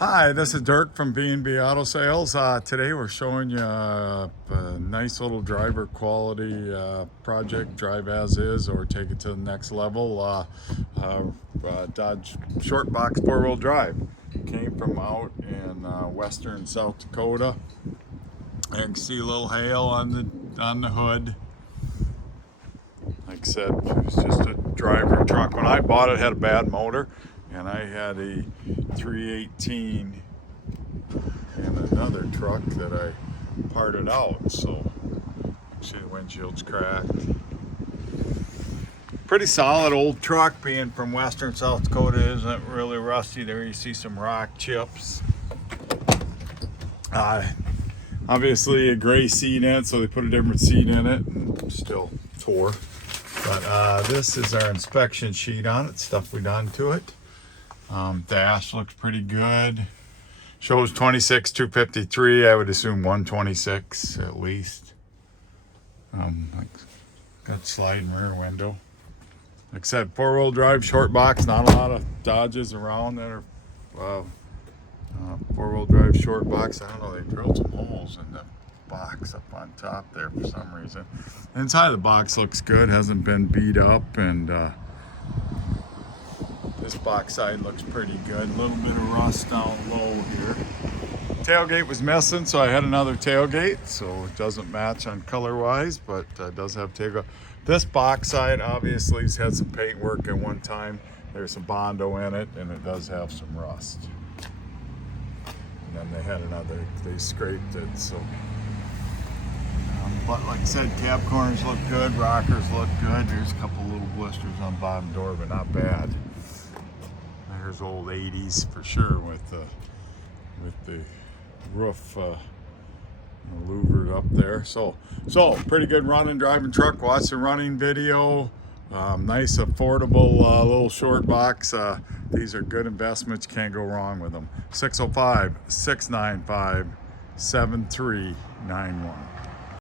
Hi, this is Dirk from B&B Auto Sales. Today we're showing you a nice little driver quality project, drive as is or take it to the next level. Dodge short box 4-wheel drive. Came from out in western South Dakota. And you can see a little hail on the hood. Like I said, it's just a driver truck. When I bought it, it had a bad motor, and I had a 318 and another truck that I parted out. So actually the windshield's cracked. Pretty solid old truck, being from western South Dakota. Isn't really rusty. There you see some rock chips. Obviously a gray seat in it, so they put a different seat in it and still tore. But this is our inspection sheet on it, stuff we done to it. Dash looks pretty good. Shows 26,253. I would assume 126 at least. Got sliding rear window. Like I said, 4-wheel drive, short box. Not a lot of Dodges around that are 4-wheel drive short box. I don't know, they drilled some holes in the box up on top there for some reason. Inside of the box looks good, hasn't been beat up, and this box side looks pretty good. A little bit of rust down low here. Tailgate was missing, so I had another tailgate, so it doesn't match on color wise, but it does have tailgate. This box side obviously has had some paint work at one time. There's some Bondo in it, and it does have some rust. And then they had they scraped it, so. But like I said, cab corners look good, rockers look good. There's a couple little blisters on the bottom door, but not bad. There's old 80s for sure with the roof louvered up there. So pretty good running, driving truck. Watch the running video. Nice, affordable little short box. These are good investments. Can't go wrong with them. 605-695-7391.